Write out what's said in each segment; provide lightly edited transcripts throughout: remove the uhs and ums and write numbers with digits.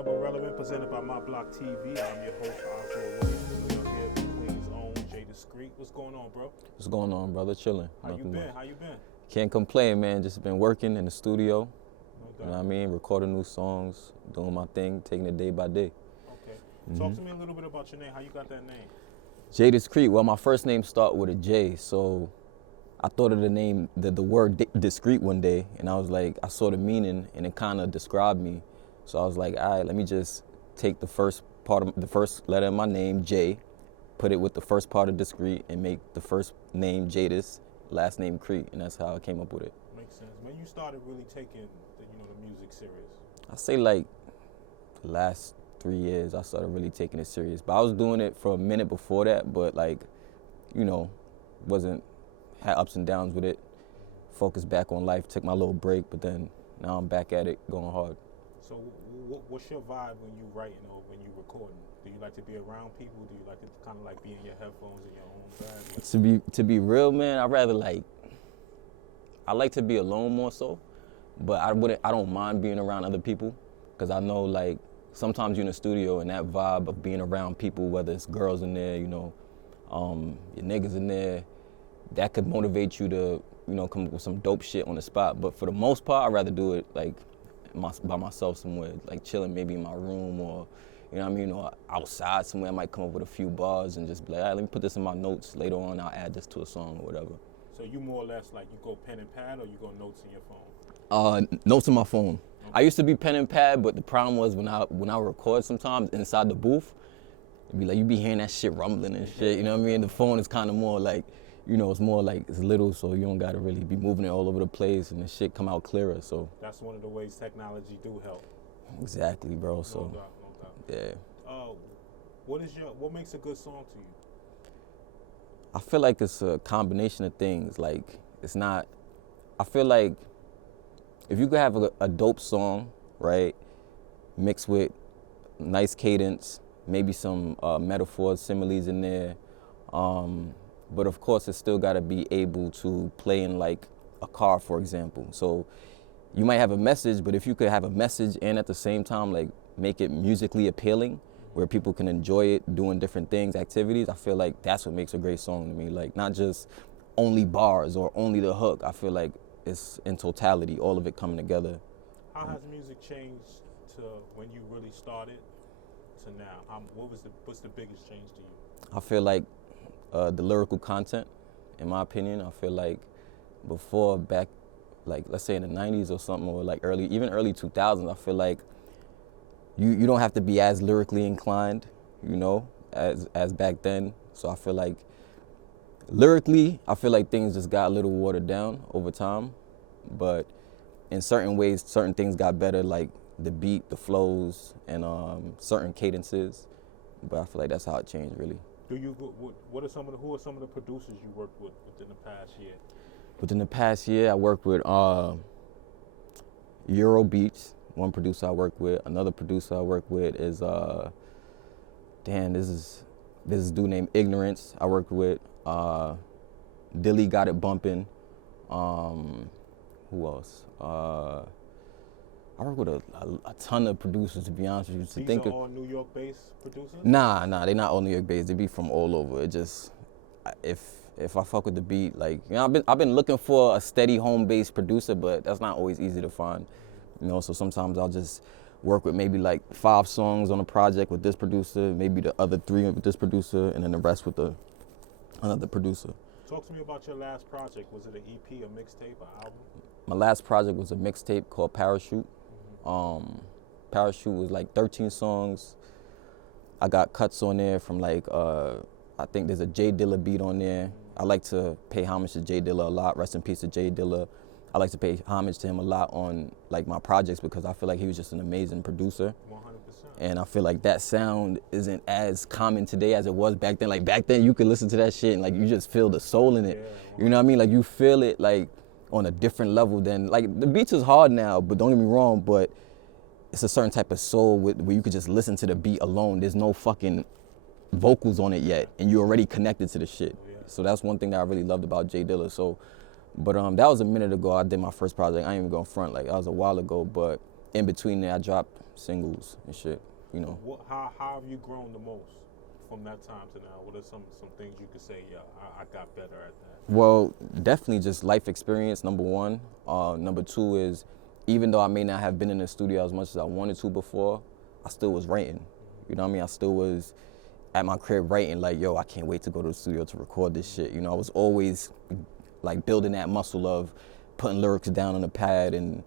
Number Relevant, presented by My Block TV. I'm your host, Oswald Williams. We are here with Queen's own Jay Discreet. What's going on, bro? What's going on, brother? Chilling. How you been? How you been? Can't complain, man. Just been working in the studio. No doubt. You know what I mean? Recording new songs, doing my thing, taking it day by day. Okay. Talk to me a little bit about your name. How you got that name? Jay Discreet. Well, my first name start with a J, so I thought of the name, the word discreet one day, and I was like, I saw the meaning, and it kind of described me. So I was like, all right, let me just take the first letter of my name, J, put it with the first part of discreet, and make the first name Jadis, last name Crete, and that's how I came up with it. Makes sense. When you started really taking the music serious? I say like the last 3 years I started really taking it serious. But I was doing it for a minute before that, but like, had ups and downs with it. Focused back on life, took my little break, but then now I'm back at it, going hard. So what's your vibe when you writing or when you recording? Do you like to be around people? Do you like to kind of like be in your headphones in your own bag? To be real, man, I like to be alone more so, but I don't mind being around other people, because I know like sometimes you're in the studio and that vibe of being around people, whether it's girls in there, your niggas in there, that could motivate you to come up with some dope shit on the spot. But for the most part, I'd rather do it like by myself somewhere, like chilling maybe in my room or or outside somewhere. I might come up with a few bars and just be like, all right, let me put this in my notes. Later on, I'll add this to a song or whatever. So you more or less like you go pen and pad, or you go notes in your phone? Notes in my phone. Okay. I used to be pen and pad, but the problem was when I record sometimes inside the booth, it'd be like you be hearing that shit rumbling and shit. You know what I mean? The phone is kind of more like, it's more like it's little, so you don't gotta really be moving it all over the place, and the shit come out clearer. So that's one of the ways technology do help. Exactly, bro. So no doubt. Yeah. What makes a good song to you? I feel like it's a combination of things. Like I feel like if you could have a dope song, right, mixed with nice cadence, maybe some metaphors, similes in there, but of course it's still got to be able to play in like a car, for example. So you might have a message, but if you could have a message and at the same time like make it musically appealing, where people can enjoy it doing different things, activities, I feel like that's what makes a great song to me. Like not just only bars or only the hook. I feel like it's in totality, all of it coming together. How has music changed to when you really started to now? What's the biggest change to you? I feel like the lyrical content, in my opinion. I feel like before, back, like let's say in the 90s or something, or like early 2000s, I feel like you don't have to be as lyrically inclined, as back then. So I feel like lyrically, I feel like things just got a little watered down over time, but in certain ways, certain things got better, like the beat, the flows, and certain cadences. But I feel like that's how it changed, really. Who are some of the producers you worked with within the past year? Within the past year, I worked with Euro Beats, one producer I work with. Another producer I work with is this is dude named Ignorance I worked with. Dilly Got It Bumpin'. Who else? I work with a ton of producers, to be honest with you. These are all New York-based producers? Nah, they're not all New York-based. They be from all over. It just, if I fuck with the beat, like, I've been looking for a steady home-based producer, but that's not always easy to find. So sometimes I'll just work with maybe like 5 songs on a project with this producer, maybe the other 3 with this producer, and then the rest with another producer. Talk to me about your last project. Was it an EP, a mixtape, an album? My last project was a mixtape called Parachute. Parachute was like 13 songs. I got cuts on there from like, I think there's a J Dilla beat on there. I like to pay homage to J Dilla a lot. Rest in peace to J Dilla. I like to pay homage to him a lot on like my projects, because I feel like he was just an amazing producer. 100%. And I feel like that sound isn't as common today as it was back then. Like back then you could listen to that shit and like you just feel the soul in it. Yeah, you know what I mean? Like you feel it like on a different level than, like the beats is hard now, but don't get me wrong, but it's a certain type of soul where you could just listen to the beat alone. There's no fucking vocals on it yet, and you're already connected to the shit. Yeah. So that's one thing that I really loved about J Dilla. So, but that was a minute ago. I did my first project. I ain't even gonna front, like that was a while ago, but in between there, I dropped singles and shit, you know. How have you grown the most from that time to now? What are some things you could say, yeah, I got better at that? Well, definitely just life experience, number one. Number two is, even though I may not have been in the studio as much as I wanted to before, I still was writing. You know what I mean? I still was at my crib writing like, yo, I can't wait to go to the studio to record this shit. You know, I was always like building that muscle of putting lyrics down on the pad and,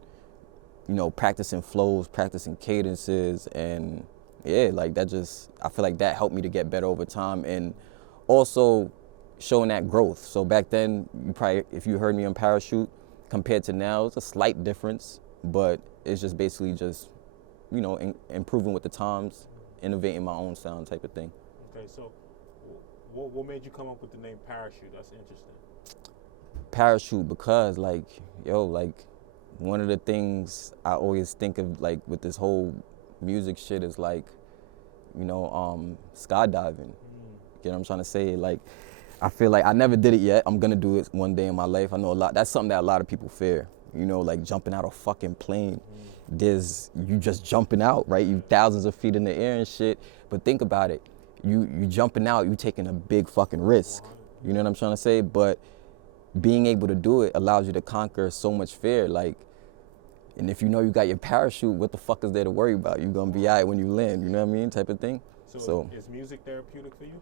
you know, practicing flows, practicing cadences, and yeah, like that just, I feel like that helped me to get better over time, and also showing that growth. So back then, you probably, if you heard me on Parachute, compared to now, it's a slight difference, but it's just basically just, you know, improving with the times, innovating my own sound type of thing. Okay, so what made you come up with the name Parachute? That's interesting. Parachute because, like, yo, like, one of the things I always think of, like, with this whole music shit is, like, you know, skydiving. You know what I'm trying to say? Like, I feel like I never did it yet. I'm gonna do it one day in my life. I know that's something that a lot of people fear. You know, like jumping out a fucking plane. You just jumping out, right? You thousands of feet in the air and shit. But think about it. You jumping out, you taking a big fucking risk. You know what I'm trying to say? But being able to do it allows you to conquer so much fear. Like, and if you know you got your parachute, what the fuck is there to worry about? You're gonna be all right when you land, you know what I mean? Type of thing. So is music therapeutic for you?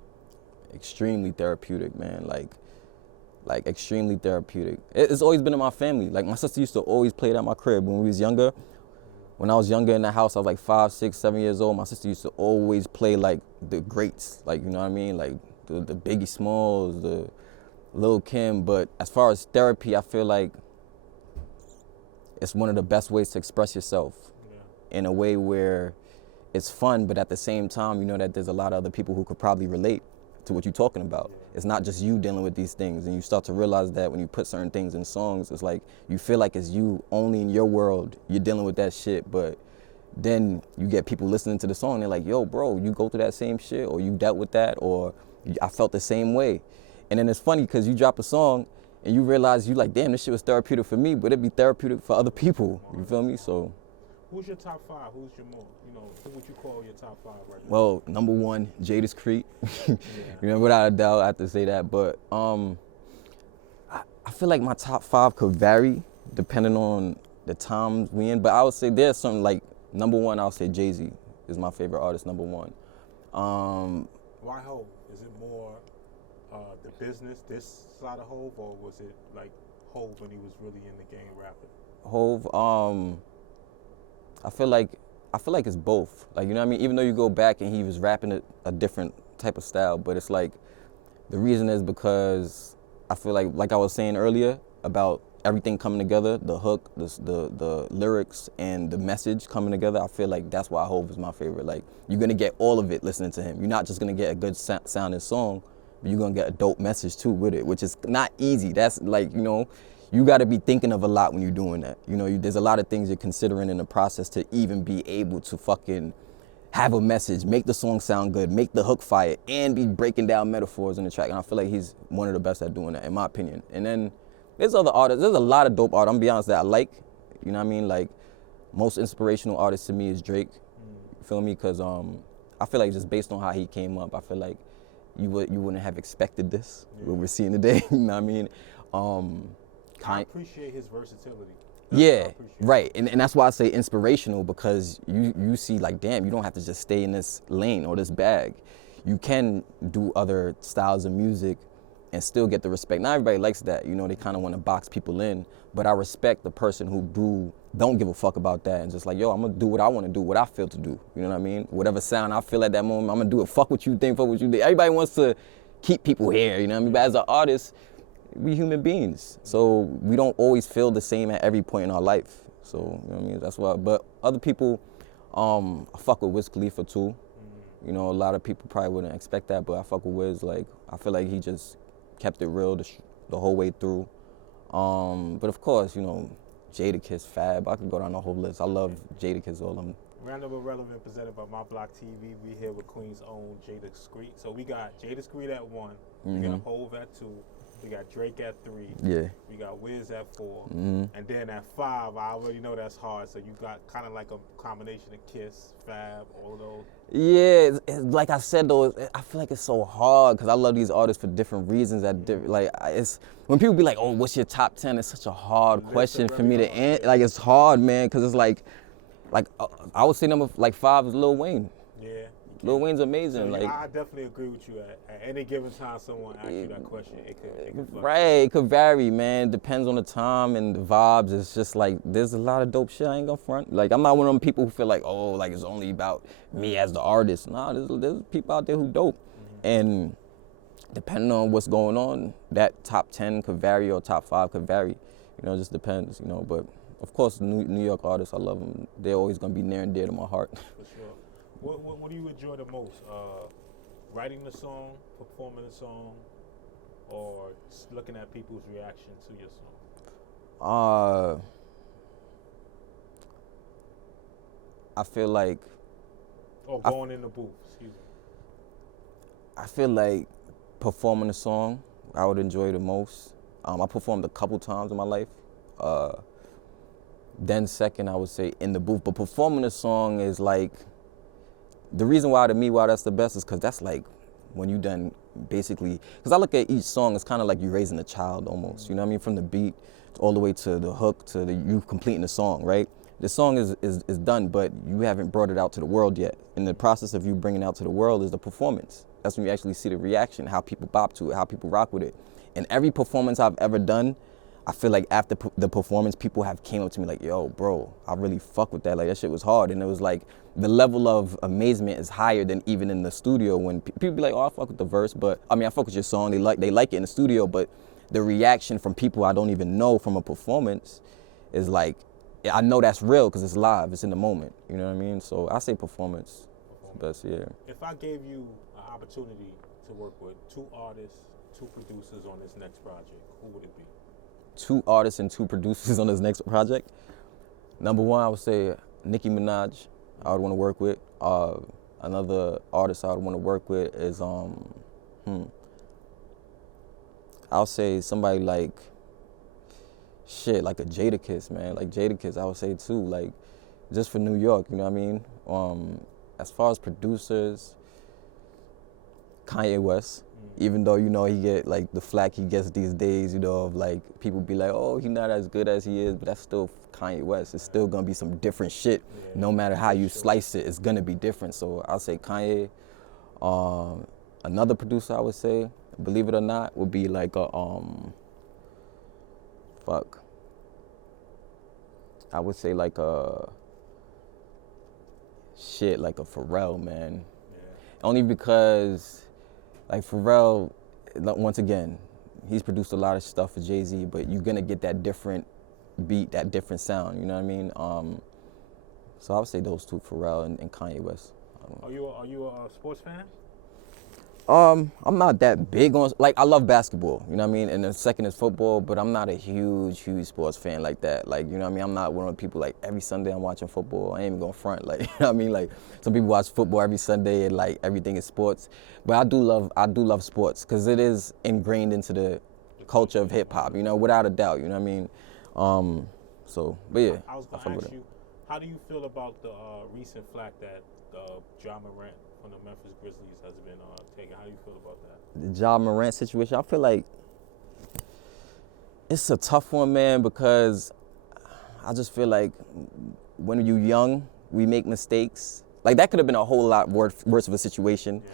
Extremely therapeutic, man. Like extremely therapeutic. It's always been in my family. Like, my sister used to always play it at my crib when we was younger. When I was younger in the house, I was like 5, 6, 7 years old. My sister used to always play like the greats, like, you know what I mean? Like the Biggie Smalls, the Lil Kim. But as far as therapy, I feel like it's one of the best ways to express yourself in a way where it's fun, but at the same time, you know that there's a lot of other people who could probably relate to what you're talking about. It's not just you dealing with these things, and you start to realize that when you put certain things in songs, it's like you feel like it's you only in your world, you're dealing with that shit, but then you get people listening to the song, they're like, yo, bro, you go through that same shit, or you dealt with that, or I felt the same way. And then it's funny because you drop a song and you realize you like, damn, this shit was therapeutic for me, but it'd be therapeutic for other people, you feel me? So. Who's your top 5? Who's your more, you know, who would you call your top 5 right now? Well, number one, Jadakiss. You know, without a doubt, I have to say that. But I feel like my top 5 could vary depending on the times we in. But I would say there's something like, number one, I'll say Jay-Z is my favorite artist, number one. Why Hov? Is it more the business, this side of Hov, or was it like Hov when he was really in the game rapping? Hov, I feel like it's both. Like, you know what I mean? Even though you go back and he was rapping a different type of style, but it's like, the reason is because I feel like I was saying earlier about everything coming together, the hook, the lyrics, and the message coming together. I feel like that's why Hov is my favorite. Like, you're gonna get all of it listening to him. You're not just gonna get a good sounding song, but you're gonna get a dope message too with it, which is not easy. That's like, you know, you got to be thinking of a lot when you're doing that. You know, there's a lot of things you're considering in the process to even be able to fucking have a message, make the song sound good, make the hook fire, and be breaking down metaphors in the track. And I feel like he's one of the best at doing that, in my opinion. And then there's other artists. There's a lot of dope artists, I'm gonna be honest, that I like. You know what I mean? Like, most inspirational artist to me is Drake. You feel me? Because I feel like just based on how he came up, I feel like you wouldn't have expected this, what we're seeing today. You know what I mean? I appreciate his versatility. Right. And that's why I say inspirational, because you see like, damn, you don't have to just stay in this lane or this bag. You can do other styles of music and still get the respect. Not everybody likes that. You know, they kind of want to box people in. But I respect the person who don't give a fuck about that and just like, yo, I'm going to do what I want to do, what I feel to do. You know what I mean? Whatever sound I feel at that moment, I'm going to do it. Fuck what you think, fuck what you think. Everybody wants to keep people here, you know what I mean? But as an artist, we human beings, so we don't always feel the same at every point in our life. So, you know what I mean? That's why. But other people, I fuck with Wiz Khalifa too. You know, a lot of people probably wouldn't expect that, but I fuck with Wiz. Like, I feel like he just kept it real the whole way through. But of course, you know, Jadakiss, Fab. I could go down the whole list. I love Jadakiss, all of them. Random Irrelevant presented by My Block TV. We here with Queen's own Jadakiss. So we got Jadakiss at 1. We got Hov at 2. We got Drake at 3. Yeah. We got Wiz at 4. Mm-hmm. And then at 5, I already know that's hard. So you got kind of like a combination of Kiss, Fab, all of those. Yeah, like I said though, I feel like it's so hard because I love these artists for different reasons. It's when people be like, "Oh, what's your top 10?" It's such a hard question for me to answer. Like it's hard, man, because it's like I would say number like 5 is Lil Wayne. Yeah. Lil Wayne's amazing. So, like I definitely agree with you. At any given time, someone asks you that question, it could right, it could vary, man. Depends on the time and the vibes. It's just like there's a lot of dope shit. I ain't gonna front. Like I'm not one of them people who feel like, oh, like it's only about me as the artist. Nah, there's people out there who dope, and depending on what's going on, that top 10 could vary or top 5 could vary. You know, it just depends. You know, but of course, New York artists, I love them. They're always gonna be near and dear to my heart. For sure. What do you enjoy the most? Writing the song, performing the song, or just looking at people's reaction to your song? I feel like. Or going in the booth, excuse me. I feel like performing the song, I would enjoy the most. I performed a couple times in my life. Then second, I would say in the booth. But performing the song is like, the reason why to me why that's the best is because that's like when you done basically, because I look at each song, it's kind of like you raising a child almost, you know what I mean? From the beat all the way to the hook to you completing the song, right? The song is done, but you haven't brought it out to the world yet. In the process of you bringing it out to the world is the performance. That's when you actually see the reaction, how people bop to it, how people rock with it. And every performance I've ever done, I feel like after the performance, people have came up to me like, yo, bro, I really fuck with that. Like, that shit was hard. And it was like, the level of amazement is higher than even in the studio when people be like, oh, I fuck with the verse, but, I mean, I fuck with your song. They like it in the studio, but the reaction from people I don't even know from a performance is like, I know that's real because it's live, it's in the moment. You know what I mean? So I say performance is the best, yeah. If I gave you an opportunity to work with 2 artists, 2 producers on this next project, who would it be? 2 artists and 2 producers on this next project. Number 1, I would say Nicki Minaj, I would want to work with. Another artist I would want to work with is, I'll say somebody like, like a Jadakiss, man. Like Jadakiss, I would say too, like, just for New York, you know what I mean? As far as producers, Kanye West. Even though, you know, he get like the flack he gets these days, you know, of like people be like, oh, he's not as good as he is, but that's still Kanye West. It's still gonna be some different shit. No matter how you slice it, it's gonna be different. So I'll say Kanye. Another producer I would say, believe it or not, would be like a I would say like a like a Pharrell, man. Only because like Pharrell, once again, he's produced a lot of stuff for Jay-Z, but you're gonna get that different beat, that different sound, you know what I mean? So I would say those 2, Pharrell and Kanye West. Are you a sports fan? I'm not that big on, like, I love basketball, you know what I mean? And the second is football, but I'm not a huge sports fan like that. Like, you know what I mean? I'm not one of the people like every Sunday I'm watching football. I ain't even gonna front, like, you know what I mean? Like, some people watch football every Sunday and like everything is sports. But I do love sports because it is ingrained into the culture of hip hop, you know, without a doubt, you know what I mean? But yeah. I was gonna ask you, how do you feel about the recent flack that Ja Morant from the Memphis Grizzlies has been taken? How do you feel about that? The Ja Morant situation, I feel like it's a tough one, man, because I just feel like when you're young, we make mistakes. Like, that could have been a whole lot worse of a situation. Yeah.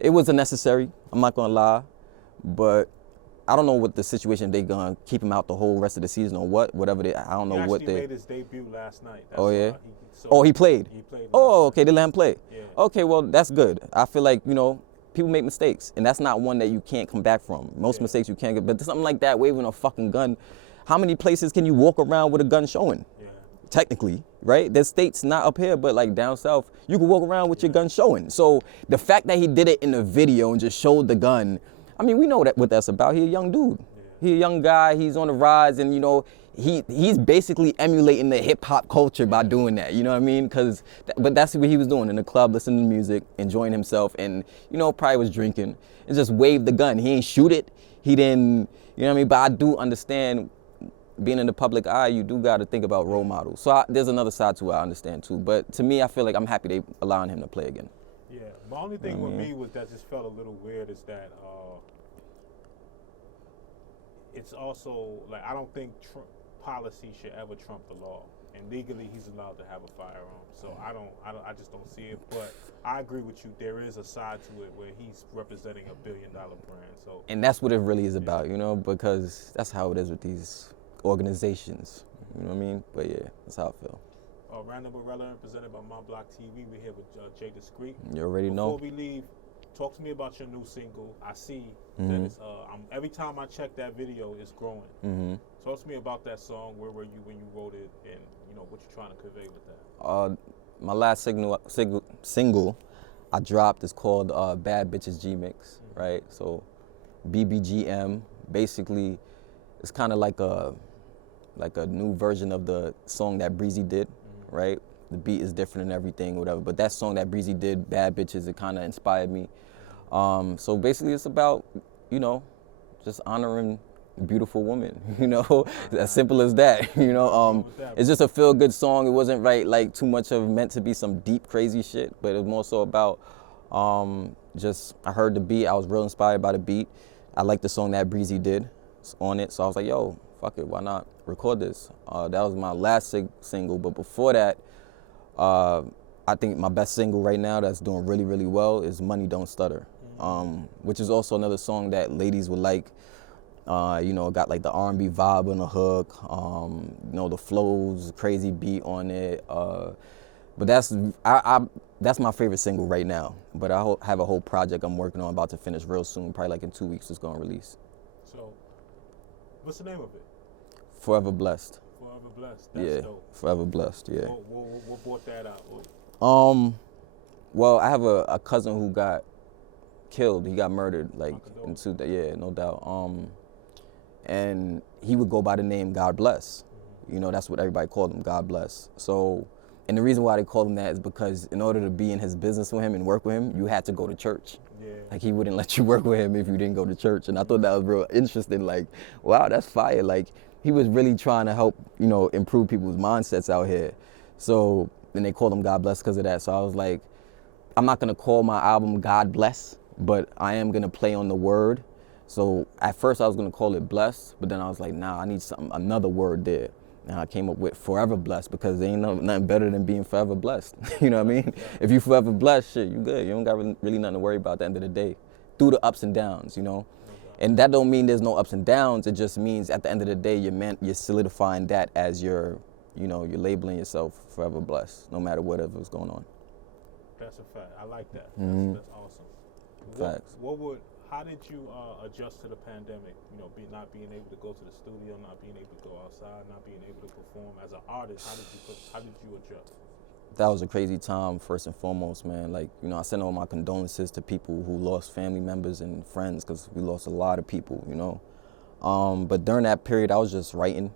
It wasn't necessary, I'm not gonna lie, but I don't know what the situation they gonna keep him out the whole rest of the season or whatever they, I don't know what they. He actually made his debut last night. That's yeah? He played? He played. Oh, okay, they let him play. Yeah. Okay, well, that's good. I feel like, you know, people make mistakes, and that's not one that you can't come back from. Most mistakes you can't get, but something like that, waving a fucking gun, how many places can you walk around with a gun showing? Yeah. Technically, right? There's states not up here, but like down south, you can walk around with your gun showing. So the fact that he did it in the video and just showed the gun, I mean, we know that what that's about. He a young dude. He a young guy. He's on the rise, and you know, he's basically emulating the hip hop culture by doing that. You know what I mean? But that's what he was doing in the club, listening to music, enjoying himself, and you know, probably was drinking and just waved the gun. He ain't shoot it. He didn't, You know what I mean? But I do understand being in the public eye, you do got to think about role models. So there's another side to it I understand too. But to me, I feel like I'm happy they allowing him to play again. Yeah, my only thing with me was that just felt a little weird is that it's also like I don't think policy should ever trump the law, and legally he's allowed to have a firearm. So I just don't see it. But I agree with you. There is a side to it where he's representing $1 billion brand. So and that's what it really is about, you know, because that's how it is with these organizations. You know what I mean? But yeah, that's how I feel. Random Irrelevant presented by My Block TV. We're here with Jay Discreet. You already know. Before we leave, talk to me about your new single. I see that it's every time I check that video, it's growing. Talk to me about that song. Where were you when you wrote it, and you know what you're trying to convey with that? My last single I dropped is called Bad Bitches G-Mix, right? So BBGM, basically, it's kind of like a new version of the song that Breezy did, right? The beat is different and everything, whatever. But that song that Breezy did, Bad Bitches, it kind of inspired me. So basically, it's about, you know, just honoring beautiful women, you know, as simple as that, you know. It's just a feel-good song. It wasn't like too much of meant to be some deep, crazy shit, but it was more so about just, I heard the beat, I was real inspired by the beat. I liked the song that Breezy did on it, so I was like, yo, fuck it, why not record this? That was my last single, but before that, I think my best single right now that's doing really, really well is Money Don't Stutter, which is also another song that ladies would like. You know, got like the R&B vibe on the hook, you know, the flows, crazy beat on it. But that's my favorite single right now. But I have a whole project I'm working on, about to finish real soon, probably like in 2 weeks it's gonna release. So, what's the name of it? Forever Blessed. Forever Blessed. That's dope. Forever Blessed. Yeah. What brought that out? Well, I have a cousin who got killed. He got murdered, like yeah, no doubt. And he would go by the name God Bless. You know, that's what everybody called him, God Bless. So, and the reason why they called him that is because in order to be in his business with him and work with him, you had to go to church. Yeah. Like, he wouldn't let you work with him if you didn't go to church. And I thought that was real interesting. Like, wow, that's fire. Like, he was really trying to help, you know, improve people's mindsets out here. So, then they called him God Bless because of that. So I was like, I'm not gonna call my album God Bless, but I am gonna play on the word. So at first I was gonna call it Blessed, but then I was like, nah, I need another word there. And I came up with Forever Blessed, because there ain't nothing better than being forever blessed. You know what I mean? Yeah. If you forever blessed, shit, you good. You don't got really nothing to worry about at the end of the day. Through the ups and downs, you know? And that don't mean there's no ups and downs. It just means at the end of the day, you're solidifying that as your, you know, you're labeling yourself forever blessed, no matter whatever's going on. That's a fact. I like that. That's awesome. Facts. How did you adjust to the pandemic? You know, not being able to go to the studio, not being able to go outside, not being able to perform as an artist. How did you adjust? That was a crazy time, first and foremost, man. Like, you know, I send all my condolences to people who lost family members and friends, because we lost a lot of people, you know. But during that period, I was just writing,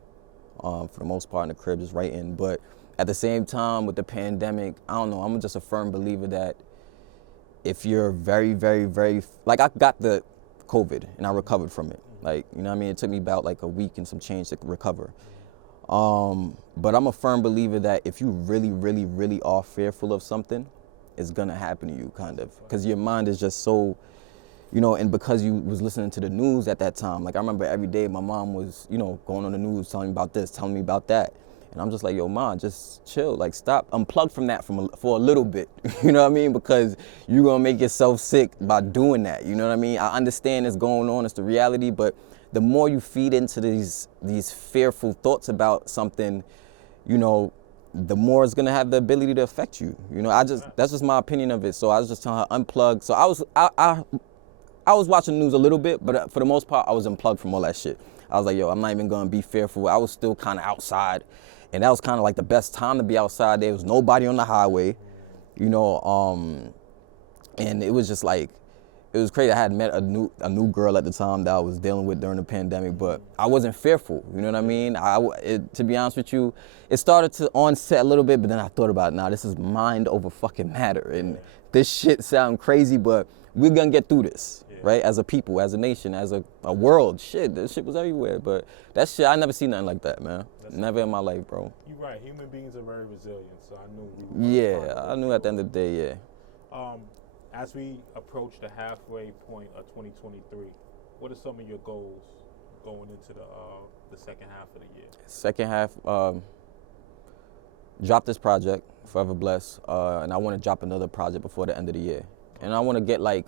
for the most part in the crib, just writing. But at the same time, with the pandemic, I don't know, I'm just a firm believer that if you're very, very, very, like, I got the COVID and I recovered from it. Like, you know what I mean? It took me about like a week and some change to recover. But I'm a firm believer that if you really, really, really are fearful of something, it's gonna happen to you, kind of. Because your mind is just so, you know, and because you was listening to the news at that time, like I remember every day my mom was, you know, going on the news, telling me about this, telling me about that. And I'm just like, yo, Mom, just chill, like stop, unplug from that for a little bit, you know what I mean? Because you're gonna make yourself sick by doing that, you know what I mean? I understand it's going on, it's the reality, but the more you feed into these fearful thoughts about something, you know, the more it's gonna have the ability to affect you. You know, that's just my opinion of it. So I was just telling her, unplug. So I was watching the news a little bit, but for the most part, I was unplugged from all that shit. I was like, yo, I'm not even gonna be fearful. I was still kind of outside. And that was kind of like the best time to be outside. There was nobody on the highway, you know, and it was just like, it was crazy. I had met a new girl at the time that I was dealing with during the pandemic, but I wasn't fearful, you know what I mean? To be honest with you, it started to onset a little bit, but then I thought about, nah, this is mind over fucking matter. And this shit sound crazy, but we're gonna get through this. right? As a people, as a nation, as a world. Shit, this shit was everywhere. But that shit, I never seen nothing like that, man. Never in my life, bro. You're right. Human beings are very resilient, so I knew we were. Yeah, I knew at the end of the day, yeah. As we approach the halfway point of 2023, what are some of your goals going into the second half of the year? Second half, drop this project, Forever Blessed, and I want to drop another project before the end of the year. And I want to get like,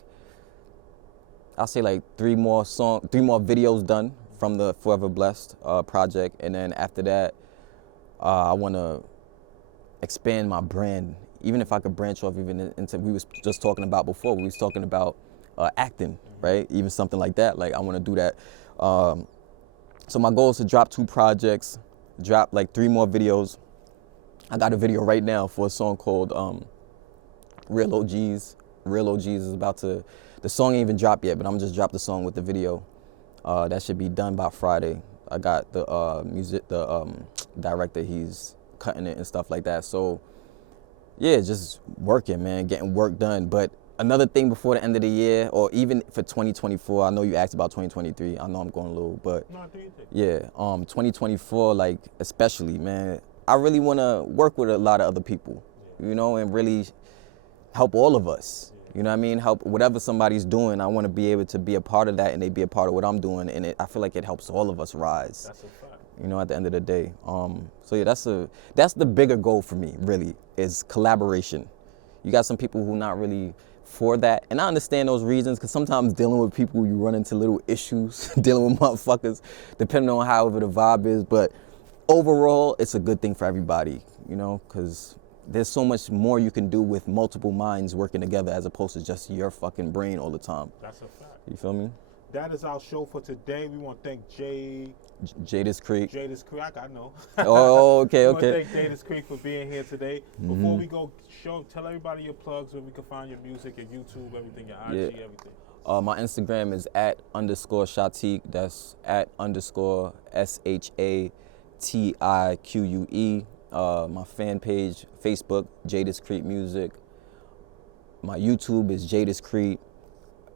I'll say like 3 more videos done from the Forever Blessed project, and then after that, I want to expand my brand. Even if I could branch off even into, we was just talking about before, we was talking about acting, right? Even something like that, like I want to do that. So my goal is to drop 2 projects, drop like 3 more videos. I got a video right now for a song called Real OGs. Real OGs is about to, the song ain't even dropped yet, but I'm just drop the song with the video. That should be done by Friday. I got the director, he's cutting it and stuff like that. So yeah, just working, man, getting work done. But another thing before the end of the year, or even for 2024, I know you asked about 2023. I know I'm going a little, but No, I do you think? yeah, 2024, like especially, man, I really want to work with a lot of other people, you know, and really help all of us. You know what I mean? Help whatever somebody's doing. I want to be able to be a part of that, and they be a part of what I'm doing, and I feel like it helps all of us rise. That's a fact. You know, at the end of the day. So yeah, that's the bigger goal for me, really, is collaboration. You got some people who not really for that, and I understand those reasons, because sometimes dealing with people, you run into little issues, dealing with motherfuckers, depending on however the vibe is. But overall, it's a good thing for everybody, you know, because there's so much more you can do with multiple minds working together as opposed to just your fucking brain all the time. That's a fact. You feel me? That is our show for today. We want to thank Jadis Creek. Jadis Creek, I know. Oh, okay, We want to okay. thank Jadis Creek for being here today. Before we go, tell everybody your plugs, where we can find your music, your YouTube, everything, your IG, everything. My Instagram is @_Shatique. That's @_SHATIQUE. My fan page, Facebook, Jadis Creek Music. My YouTube is Jadis Creek.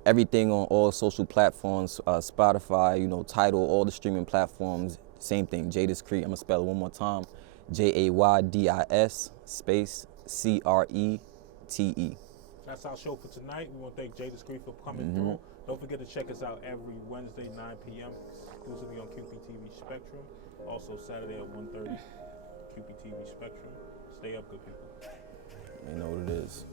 Everything on all social platforms, Spotify, you know, Tidal, all the streaming platforms, same thing, Jadis Creek. I'm gonna spell it one more time, JAYDIS space CRETE. That's our show for tonight. We want to thank Jadis Creek for coming through. Don't forget to check us out every Wednesday, 9 p.m., exclusively on QPTV Spectrum. Also Saturday at 1:30, QPTV Spectrum. Stay up, good people. You know what it is.